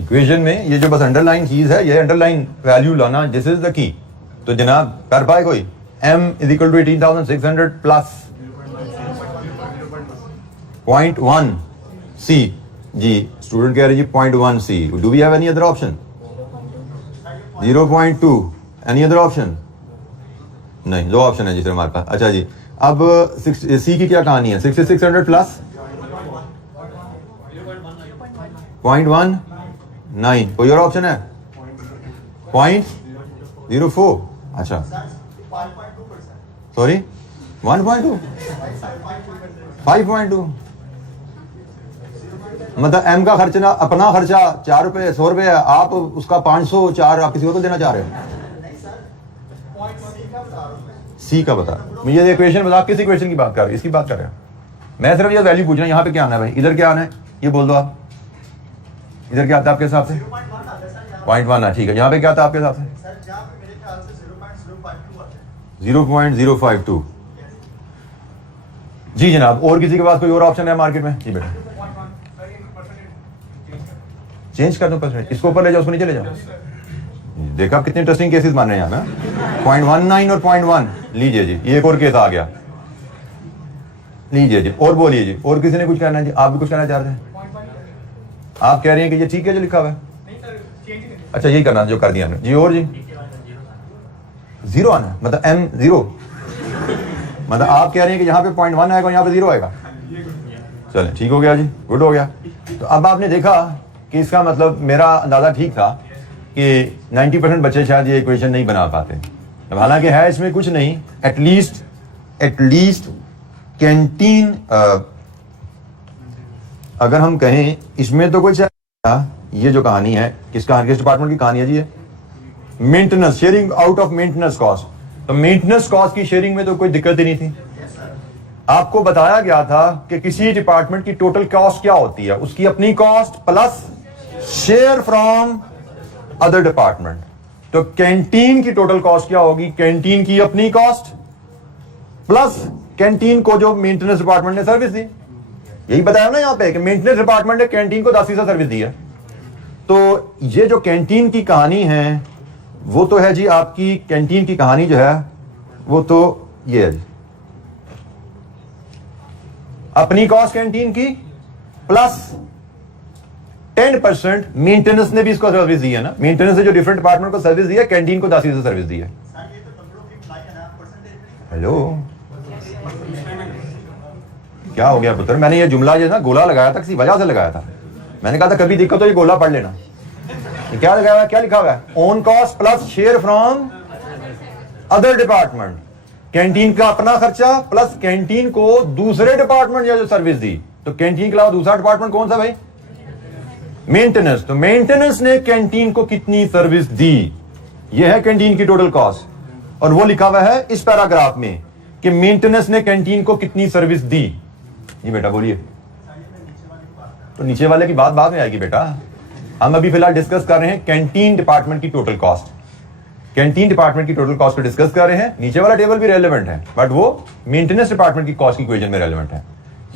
इक्वेशन में ये जो बस अंडरलाइन चीज है, ये अंडरलाइन वैल्यू लाना, दिस इज द की। तो जनाब कर पाए कोई? m is equal to 18,600 plus 0.1 c जी। स्टूडेंट कह रहे जी 0.1 c। Do we have any other option? 0.2 any other option? नहीं, दो ऑप्शन है जी सर हमारे पास। अच्छा जी, अब c की क्या कहानी है? 6600 प्लस 0.19। कोई और ऑप्शन है? 0.4 अच्छा सॉरी 1.2 5.2 मतलब एम का खर्चा अपना खर्चा 4 रुपए 100 रुपए है, आप उसका 500 4 आप किसी को देना चाह रहे हो? सी का बता मुझे इक्वेशन बता, किस इक्वेशन की बात कर रहे हो? इसकी बात कर रहे हो? मैं सिर्फ ये वैल्यू पूछ रहा हूं, यहाँ पे क्या आना है भाई? इधर क्या आना है ये बोल दो आप। इधर क्या आता है आपके हिसाब से? 0.1 है, ठीक है। यहाँ पे क्या आता है आपके हिसाब से? 0.052 जी जनाब। और किसी के पास कोई और ऑप्शन है मार्केट में? जी बेटा चेंज कर दो परसेंट, इसको ऊपर ले जाओ उसको नीचे ले जाओ। देखा कितने इंटरेस्टिंग केसेस मान रहे हैं यहाँ पे। 0.19 और 0.1 लीजिए जी, ये एक और केस आ गया, लीजिए जी। और बोलिए जी, और किसी ने कुछ कहना है जी? आप भी कुछ कहना चाह रहे हैं? आप कह रहे हैं कि ये ठीक है जो लिखा हुआ है? अच्छा यही करना जो कर दिया हमने जी। और जी 0 आना है, मतलब M 0, मतलब आप कह रहे हैं कि यहाँ पे 0.1 आएगा, यहाँ पे 0 आएगा। चले ठीक हो गया जी, गुड हो गया। तो अब आपने देखा कि इसका मतलब मेरा अंदाजा ठीक था कि 90% बच्चे शायद ये इक्वेशन नहीं बना पाते। अब हालांकि है इसमें कुछ नहीं, एटलीस्ट कैंटीन अगर हम कहें इसमें तो कुछ ये जो कहानी है किस डिपार्टमेंट की कहानी है जी? ये maintenance, sharing out of maintenance cost. तो मेंटेनेंस कॉस्ट की शेयरिंग में तो कोई दिक्कत ही नहीं थी। आपको बताया गया था कि किसी डिपार्टमेंट की टोटल कॉस्ट क्या होती है, उसकी अपनी cost plus share from other department. तो कैंटीन की टोटल कॉस्ट क्या होगी? कैंटीन की अपनी कॉस्ट प्लस कैंटीन को जो मेंटेनेंस डिपार्टमेंट ने सर्विस दी। यही बताया ना यहाँ पे कि मेंटेनेंस डिपार्टमेंट ने कैंटीन को 10% सर्विस दी है। तो ये जो कैंटीन की कहानी है वो तो है जी, आपकी कैंटीन की कहानी जो है वो तो ये है जी, अपनी कॉस्ट कैंटीन की प्लस 10% मेंटेनेंस ने भी इसको सर्विस दी है ना। मेंटेनेंस ने जो डिफरेंट डिपार्टमेंट को सर्विस दी है, कैंटीन को 10% सर्विस दी है। हेलो क्या हो गया पुत्र? मैंने ये जुमला जो ना गोला लगाया था, किसी वजह से लगाया था। मैंने कहा था कभी दिक्कत हो ये गोला पढ़ लेना। ये क्या लगाया हुआ है, क्या लिखा हुआ है? Own cost plus share from other department. Canteen का अपना खर्चा प्लस कैंटीन को दूसरे डिपार्टमेंट जो सर्विस दी। तो कैंटीन के अलावा दूसरा डिपार्टमेंट कौन सा भाई? मेंटेनेंस। तो मेंटेनेंस ने कैंटीन को कितनी सर्विस दी, यह है कैंटीन की टोटल कॉस्ट। और वो लिखा हुआ है इस पैराग्राफ में कि मेंटेनेंस ने कैंटीन को कितनी सर्विस दी। जी बेटा बोलिए। तो नीचे वाले की बात बाद में आएगी बेटा, हम अभी फिलहाल डिस्कस कर रहे हैं कैंटीन डिपार्टमेंट की टोटल कॉस्ट। कैंटीन डिपार्टमेंट की टोटल कॉस्ट को डिस्कस कर रहे हैं। नीचे वाला टेबल भी रेलेवेंट है, बट वो मेंटेनेंस डिपार्टमेंट की कॉस्ट की इक्वेशन में रेलेवेंट है।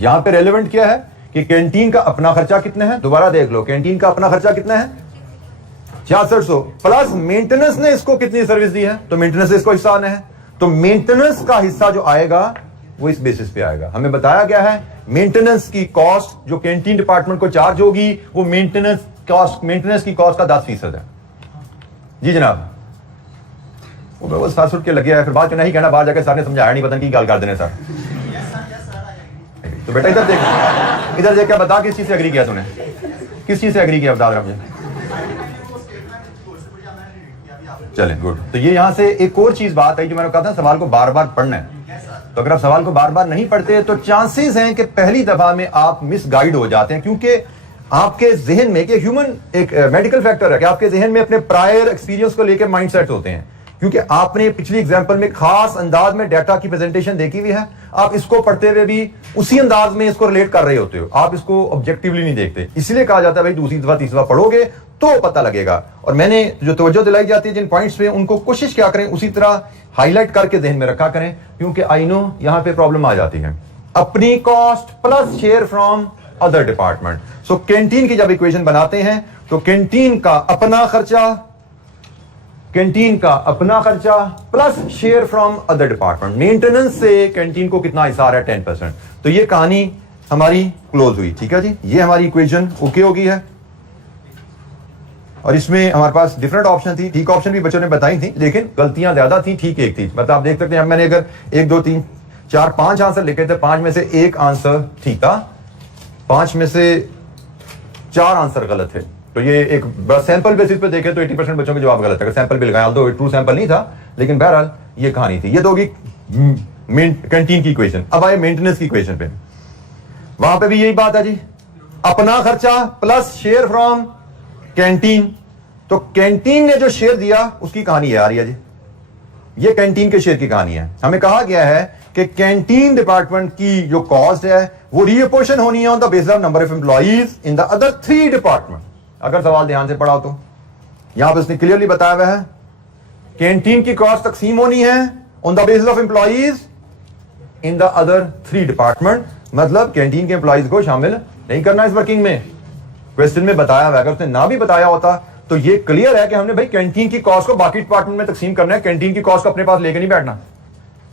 यहां पे रेलेवेंट क्या है कि कैंटीन का अपना खर्चा कितना है? दोबारा देख लो, कैंटीन का अपना खर्चा कितना है? 6600 प्लस मेंटेनेंस ने इसको कितनी सर्विस दी है? तो मेंटेनेंस से इसको हिस्सा आना है। तो मेंटेनेंस का हिस्सा जो आएगा वो इस बेसिस पे आएगा। हमें बताया गया है मेंटेनेंस की कॉस्ट जो कैंटीन डिपार्टमेंट को चार्ज होगी वो मेंटेनेंस की कॉस्ट का 10% है। जी जनाब। वो बस सास उठ के लगे है, फिर बाद में नहीं कहना बाहर जाकर सर ने समझाया नहीं, पता नहीं गाल कर देने सर। तो बेटा इधर देख क्या बता, किस चीज से एग्री किया तूने? किस चीज से एग्री किया बता रहा मुझे? चले गुड। तो ये यहां से एक और चीज बात है जो मैंने कहा था, सवाल को बार बार पढ़ना है। तो अगर आप सवाल को बार बार नहीं पढ़ते तो चांसेस हैं कि पहली दफा में आप मिसगाइड हो जाते हैं, क्योंकि आपके जहन में एक मेडिकल फैक्टर है कि आपके जहन में अपने प्रायर एक्सपीरियंस को लेकर माइंडसेट होते हैं। क्योंकि आपने पिछली एग्जांपल में खास अंदाज में डाटा की प्रेजेंटेशन देखी हुई है, आप इसको पढ़ते हुए भी उसी अंदाज में इसको रिलेट कर रहे होते हो, आप इसको ऑब्जेक्टिवली नहीं देखते। इसलिए कहा जाता है भाई दूसरी दफा तीसरी दफा पढ़ोगे तो पता लगेगा। और मैंने जो तवज्जो दिलाई जाती है जिन पॉइंट्स पे, उनको कोशिश क्या करें उसी तरह हाईलाइट करके जहन में रखा करें, क्योंकि आई नो यहां पे प्रॉब्लम आ जाती है। अपनी cost plus share from other department. So canteen की जब इक्वेशन बनाते हैं तो कैंटीन का अपना खर्चा plus share from other department. Maintenance से कैंटीन को कितना हिस्सा आ रहा है? 10%। तो ये कहानी हमारी क्लोज हुई। ठीक है जी, ये हमारी इक्वेशन ओके हो गई है। और इसमें हमारे पास डिफरेंट ऑप्शन थी, ठीक ऑप्शन भी बच्चों ने बताई थी, लेकिन गलतियां ज्यादा थी, ठीक एक थी। मतलब आप देख सकते हैं, मैंने अगर 1 2 3 4 5 आंसर लिखे थे, 5 में से 1 आंसर ठीक था, 5 में से 4 आंसर गलत थे। तो ये एक बस सैंपल बेसिस पे देखें तो 80% बच्चों के जवाब गलत है, सैंपल भी लगाया तो ट्रू सैंपल नहीं था, लेकिन बहरहाल ये कहानी थी। ये तो होगी कैंटीन की इक्वेशन। अब आए मेंटेनेंस की इक्वेशन पे, वहां पे भी यही बात है जी, अपना खर्चा प्लस शेयर फ्रॉम कैंटीन। तो कैंटीन ने जो शेयर दिया उसकी कहानी आ रही है जी, ये कैंटीन के शेयर की कहानी है। हमें कहा गया है कि कैंटीन डिपार्टमेंट की जो कॉस्ट है वो रीअपोर्शन होनी है on the basis of number of employees in the other 3 department. अगर सवाल ध्यान से पढ़ा तो यहां पर उसने क्लियरली बताया हुआ है कैंटीन की कॉस्ट तकसीम होनी है on the basis of employees in the other 3 department, मतलब कैंटीन के एम्प्लॉइज को शामिल नहीं करना इस वर्किंग में। क्वेश्चन में बताया हुआ है, अगर उसने ना भी बताया होता तो ये क्लियर है कि हमने भाई कैंटीन की कॉस्ट को बाकी डिपार्टमेंट में तकसीम करना है, कैंटीन की कॉस्ट को अपने पास लेके नहीं बैठना,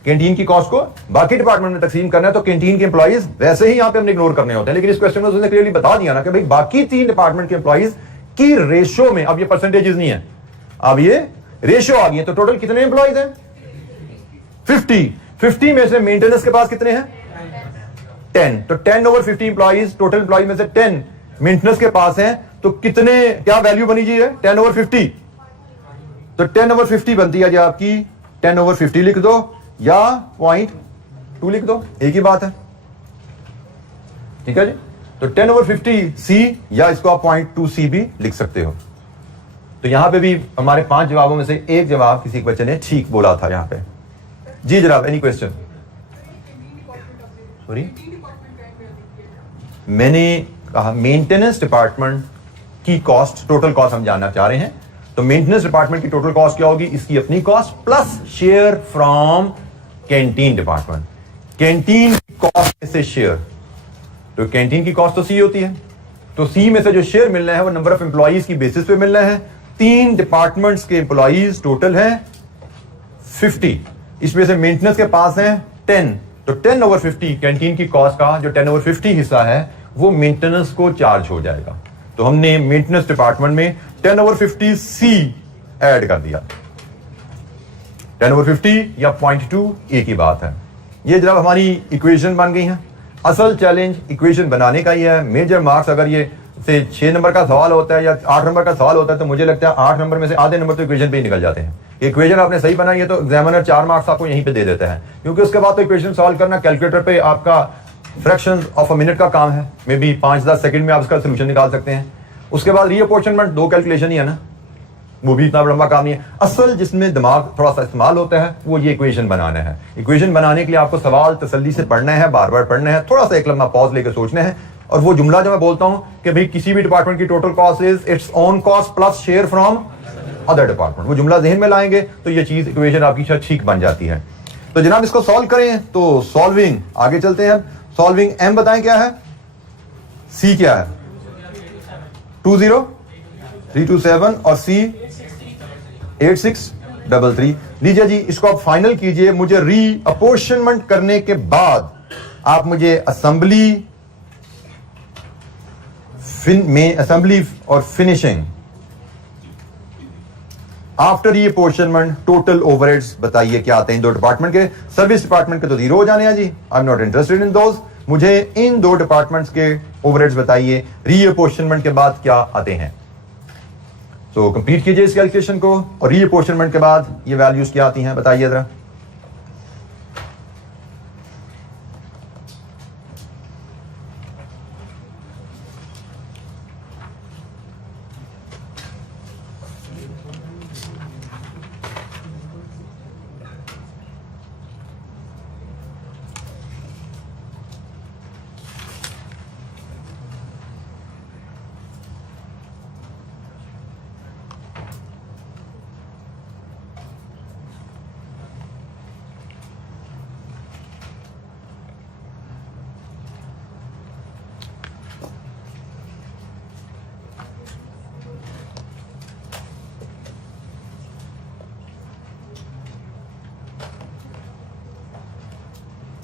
कैंटीन की कॉस्ट को बाकी डिपार्टमेंट में तकसीम करना है। तो कैंटीन के एम्प्लॉइज वैसे ही यहां पे हमने इग्नोर करने होते हैं, लेकिन इस क्वेश्चन में उसने क्लियरली बता दिया ना कि भाई बाकी 3 डिपार्टमेंट के एम्प्लॉइज की रेशियो में, अब ये परसेंटेजेस नहीं है, अब ये रेशियो आ गई है। तो टोटल कितने एम्प्लॉइज हैं? 50 में से मेंटेनेंस के पास कितने हैं? 10। तो 10/50 एम्प्लॉइज, टोटल एम्प्लॉइज में से 10 मेंटेनेंस के पास हैं, तो कितने, क्या वैल्यू बनी जी है? 10/50। तो 10/50 बनती है जी आपकी, 10/50 लिख दो या 0.2 लिख दो, एक ही बात है, ठीक है जी। तो 10/50 C या इसको आप 0.2 C भी लिख सकते हो। तो यहां पे भी हमारे 5 जवाबों में से एक जवाब किसी बच्चे ने ठीक बोला था यहां पे। जी जनाब, एनी क्वेश्चन? सॉरी, मैंने कहा मेंटेनेंस डिपार्टमेंट की कॉस्ट, टोटल कॉस्ट हम जानना चाह रहे हैं। तो मेंटेनेंस डिपार्टमेंट की टोटल कॉस्ट क्या होगी? इसकी अपनी cost plus share from canteen department. Canteen cost से शेयर, तो कैंटीन की कॉस्ट तो सी होती है, तो सी में से जो शेयर मिलना है वो नंबर ऑफ एम्प्लॉइज की बेसिस पे मिलना है। 3 डिपार्टमेंट्स के एम्प्लॉइज टोटल है 50, इसमें से मेंटेनेंस के पास है 10, तो 10/50 कैंटीन की कॉस्ट का जो 10/50 हिस्सा है वो मेंटेनेंस को चार्ज हो जाएगा। तो हमने मेंटेनेंस डिपार्टमेंट में 10/50 C ऐड कर दिया। 10/50 या 0.2 एक ही बात है। ये जब हमारी इक्वेशन बन गई है, असल चैलेंज इक्वेशन बनाने का ही है। मेजर मार्क्स अगर ये से 6 नंबर का सवाल होता है या 8 नंबर का सवाल होता है तो मुझे लगता है 8 नंबर में से आधे नंबर तो इक्वेशन पे ही निकल जाते हैं। इक्वेशन आपने सही बनाई है तो एग्जामिनर 4 मार्क्स आपको यहीं पे दे देता है, क्योंकि उसके बाद तो इक्वेशन सॉल्व करना कैलकुलेटर पे आपका फ्रैक्शन ऑफ अ मिनट का काम है, मे बी 5-10 सेकंड में आप इसका सोल्यूशन निकाल सकते हैं। उसके बाद रीअपोर्शनमेंट 2 कैलकुलेशन ही है ना, वो भी इतना लंबा काम नहीं है। असल जिसमें दिमाग थोड़ा सा इस्तेमाल होता है वो ये इक्वेशन बनाना है। इक्वेशन बनाने के लिए आपको सवाल तसल्ली से पढ़ना है, बार बार पढ़ना है, थोड़ा सा एक लम्हा पॉज लेकर सोचना है। और वो जुमला जो मैं बोलता हूं कि भाई किसी भी डिपार्टमेंट की total cost is its own cost plus share from other department, वो जुमला जहन में लाएंगे तो ये चीज इक्वेशन आपकी शायद ठीक बन जाती है। तो जनाब इसको सॉल्व करें, तो सॉल्विंग आगे चलते हैं। सॉल्विंग एम बताएं क्या है, सी क्या है? 20327 और सी 8633। लीजिए जी, इसको आप फाइनल कीजिए। मुझे रीअपोर्शनमेंट करने के बाद आप मुझे असेंबली में असेंबली और finishing after reapportionment total overheads बताइए क्या आते हैं इन 2 डिपार्टमेंट के। सर्विस डिपार्टमेंट के तो 0 हो जाने हैं जी, I am not interested in those. मुझे इन 2 डिपार्टमेंट्स के ओवरहेड्स बताइए रीअपोर्शनमेंट के बाद क्या आते हैं। तो कंप्लीट कीजिए इस कैलकुलेशन को, और रीअपोर्शनमेंट के बाद ये वैल्यूज क्या आती हैं बताइए जरा।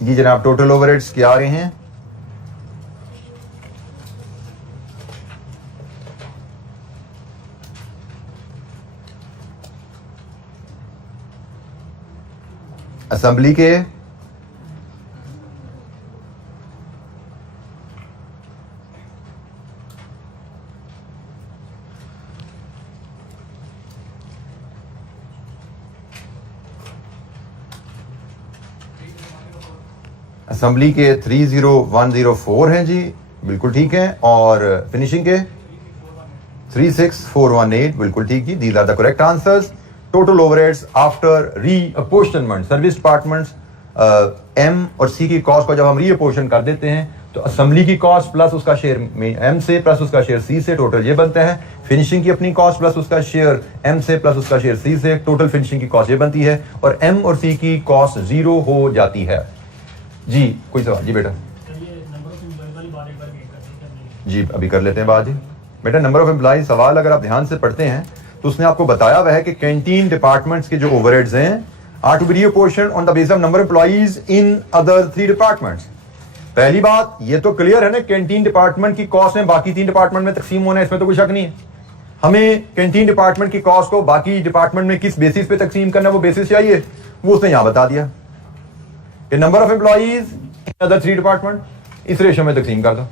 जी जनाब, टोटल ओवरहेड्स क्या आ रहे हैं? असेंबली के असेंबली के 30104 हैं जी, बिल्कुल ठीक है, और फिनिशिंग के 36418, बिल्कुल ठीक जी, these are the correct answers. Total overheads after reapportionment, service departments M और सी की कॉस्ट को जब हम रीअपोर्शन कर देते हैं तो असेंबली की कॉस्ट प्लस उसका शेयर एम से प्लस उसका शेयर सी से, टोटल ये बनता है। फिनिशिंग की अपनी कॉस्ट प्लस उसका शेयर एम से प्लस उसका शेयर सी से, टोटल फिनिशिंग की कॉस्ट ये बनती है, और एम और सी की कॉस्ट 0 हो जाती है। जी कोई सवाल? जी बेटा जी अभी कर लेते हैं बात। जी बेटा नंबर ऑफ एम्प्लॉय सवाल अगर आप ध्यान से पढ़ते हैं तो उसने आपको बताया हुआ है कि कैंटीन डिपार्टमेंट्स के जो ओवरहेड्स हैं are to be reapportioned on the basis of number of employees in other 3 departments. पहली बात ये तो क्लियर है ना, कैंटीन डिपार्टमेंट की कॉस्ट में बाकी 3 डिपार्टमेंट में तकसीम होना है, इसमें तो कोई शक नहीं है। हमें कैंटीन डिपार्टमेंट की कॉस्ट को बाकी डिपार्टमेंट में किस बेसिस पे तकसीम करना है वो बेसिस चाहिए, वो उसने यहां बता दिया कि number of employees in other 3 department, इस रेशियो में तकसीम कर दो।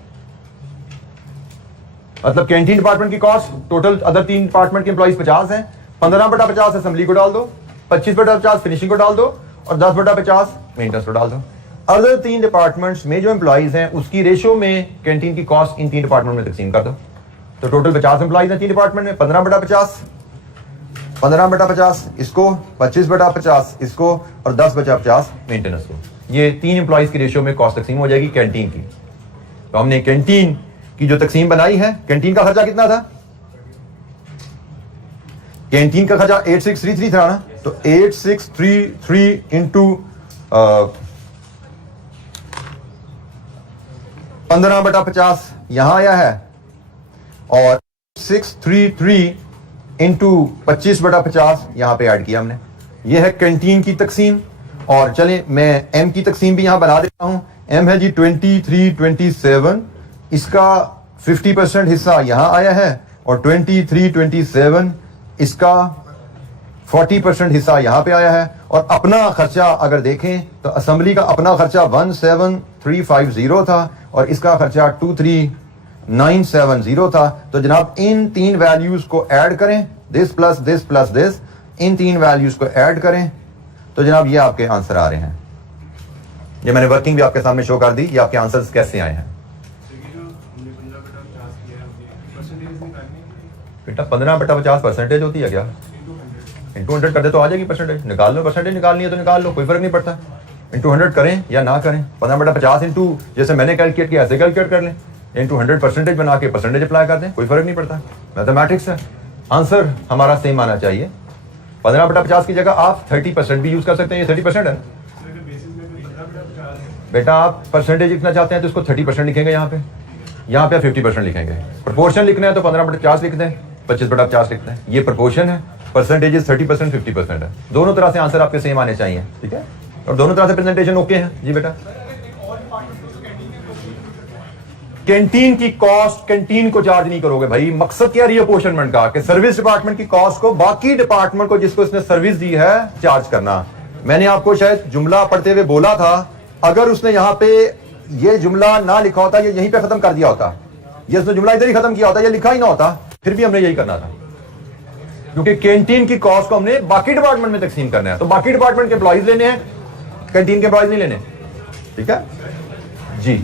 मतलब कैंटीन डिपार्टमेंट की कॉस्ट टोटल अदर 3 डिपार्टमेंट के एम्प्लॉइज 50 हैं, 15/50 असेंबली को डाल दो, 25/50 फिनिशिंग को डाल दो, और 10/50 मेंटेनेंस को डाल दो। अदर 3 डिपार्टमेंट्स में जो एम्प्लॉइज हैं उसकी रेशियो में कैंटीन की कॉस्ट इन 3 डिपार्टमेंट में तकसीम कर दो। तो टोटल 50 एम्प्लॉइज हैं 3 डिपार्टमेंट में, 15/50 इसको, 25/50 इसको, और 10/50 मेंटेनेंस को। ये 3 एम्प्लॉइज की रेशियो में कॉस्ट तकसीम हो जाएगी कैंटीन की। तो हमने कैंटीन की जो तकसीम बनाई है, कैंटीन का खर्चा कितना था? कैंटीन का खर्चा 8633 था ना, तो 8633 इंटू 15/50 यहां आया है, और 633 इंटू 25/50 यहां पे ऐड किया हमने। यह है कैंटीन की तकसीम। और चलें मैं एम की तकसीम भी यहां बना देता हूं। एम है जी 2327, इसका 50% हिस्सा यहां आया है, और 2327 इसका 40% हिस्सा यहां पे आया है। और अपना खर्चा अगर देखें तो असेंबली का अपना खर्चा 17350 था, और इसका खर्चा 23970 था। तो जनाब इन 3 वैल्यूज को ऐड करें, this plus this plus this, in 3 values को ऐड करें तो जनाब ये आपके आंसर आ रहे हैं। ये मैंने वर्किंग भी आपके सामने शो कर दी, ये आपके आंसर्स कैसे आए हैं। बेटा 15/50 परसेंटेज होती है क्या? इंटू 100 कर दे तो आ जाएगी परसेंटेज। निकाल लो, परसेंटेज निकालनी है तो निकाल लो, कोई फर्क नहीं पड़ता। इंटू 100 करें या ना करें, 15/50 इंटू जैसे मैंने कैलकुलेट किया ऐसे कैलकुलेट कर लें, इंटू 100 परसेंटेज बना के परसेंटेज अप्लाई कर दें, कोई फर्क नहीं पड़ता। मैथमेटिक्स है, आंसर हमारा सेम आना चाहिए। 15/50 की जगह आप 30% भी यूज कर सकते हैं, ये 30% है। बेटा आप परसेंटेज लिखना चाहते हैं तो इसको 30% लिखेंगे, यहाँ पे 50% लिखेंगे। प्रोपोर्शन लिखना है तो 15/50 लिख दें, 25/50 लिखते हैं। ये प्रोपोर्शन है, परसेंटेज 30% 50% है। दोनों तरह से आंसर आपके सेम आने चाहिए, ठीक है, और दोनों तरह से प्रेजेंटेशन ओके है। जी बेटा कैंटीन की कॉस्ट कैंटीन को चार्ज नहीं करोगे भाई। मकसद क्या रीअपोर्शनमेंट का, कि सर्विस डिपार्टमेंट की कॉस्ट को बाकी डिपार्टमेंट को जिसको इसने सर्विस दी है चार्ज करना। मैंने आपको शायद जुमला पढ़ते हुए बोला था, अगर उसने यहां पे ये जुमला ना लिखा होता, ये यहीं पे खत्म कर दिया होता, ये उसने जुमला इधर ही खत्म किया होता, ये लिखा ही ना होता, फिर भी हमने यही करना था, क्योंकि कैंटीन की कॉस्ट को हमने बाकी डिपार्टमेंट में तकसीम करना है। तो बाकी डिपार्टमेंट के एम्प्लॉइज लेने हैं, कैंटीन के एम्प्लॉइज नहीं लेने, ठीक है जी।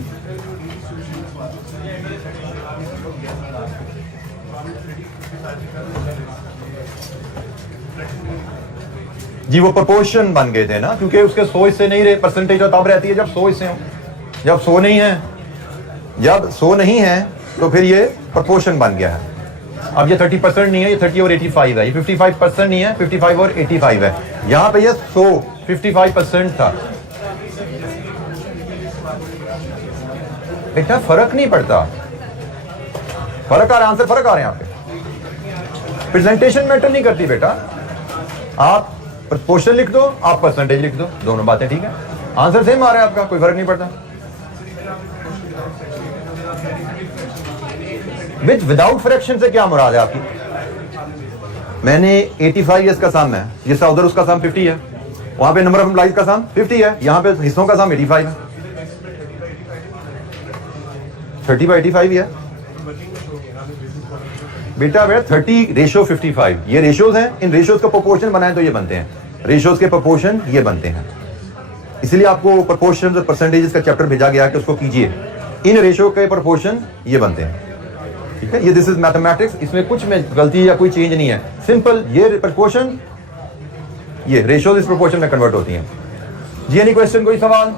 जी वो प्रोपोर्शन बन गए थे ना, क्योंकि उसके 100 हिस्से नहीं रहे। परसेंटेज तो तब रहती है जब 100 हिस्से हों, जब 100 नहीं है, जब 100 नहीं है तो फिर ये प्रोपोर्शन बन गया है। अब ये 30% नहीं है, ये 30 और 85 है, ये 55% नहीं है, 55 और 85 है। यहां पे ये 100 55% था। बेटा फर्क नहीं पड़ता, फर्क आ रहा है, आंसर फर्क आ रहे हैं आपके। प्रेजेंटेशन मैटर नहीं करती बेटा, आप प्रोपोर्शन लिख दो, आप परसेंटेज लिख दो, दोनों बातें ठीक है, आंसर सेम आ रहा है आपका, कोई फर्क नहीं पड़ता। विदाउट फ्रैक्शन से क्या मुराद है आपकी? मैंने 85 ईयर्स का सम है, जैसा उधर उसका सम 50 है, वहां पे नंबर ऑफ एम्प्लॉइज का सम 50 है, यहां पे हिस्सों का सम 85 है। 30/85 ही है बेटा। 30 रेशियो 55, ये रेशियोज हैं, इन रेशियोज का प्रोपोर्शन बनाए तो ये बनते हैं, रेशियोज के प्रोपोर्शन ये बनते हैं। इसलिए आपको प्रोपोर्शंस और परसेंटेजेस का चैप्टर भेजा गया कि उसको कीजिए। इन रेशियो के प्रोपोर्शन ये बनते हैं, ठीक है। ये दिस इज मैथमेटिक्स, इसमें कुछ में गलती या कोई चेंज नहीं है, सिंपल ये प्रोपोर्शन, ये रेशियोज इस प्रोपोर्शन में कन्वर्ट होती हैं। जी एनी क्वेश्चन, कोई सवाल?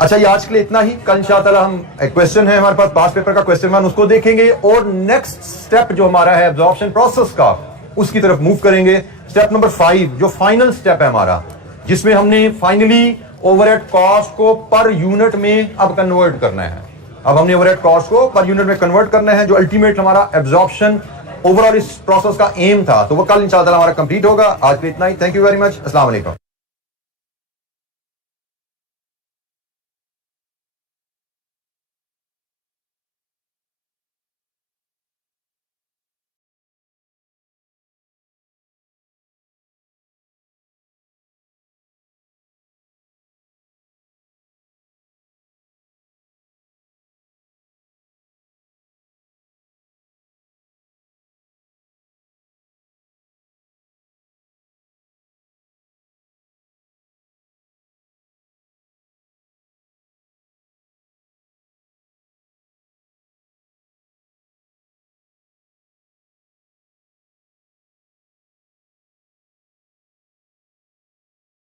अच्छा, ये आज के लिए इतना ही। कल इंशाअल्लाह हम एक क्वेश्चन है हमारे पास पास पेपर का क्वेश्चन 1, उसको देखेंगे और नेक्स्ट स्टेप जो हमारा है एब्जॉर्प्शन प्रोसेस का, उसकी तरफ मूव करेंगे। स्टेप नंबर 5 जो फाइनल स्टेप है हमारा, जिसमें हमने फाइनली ओवरहेड कॉस्ट को पर यूनिट में अब कन्वर्ट करना है। अब हमने ओवरहेड कॉस्ट को पर यूनिट में कन्वर्ट करना है, जो अल्टीमेट हमारा एब्जॉर्प्शन ओवरऑल इस प्रोसेस का एम था। तो वो कल इंशाअल्लाह हमारा कंप्लीट होगा। आज के लिए इतना ही। Thank you very much. अस्सलाम वालेकुम।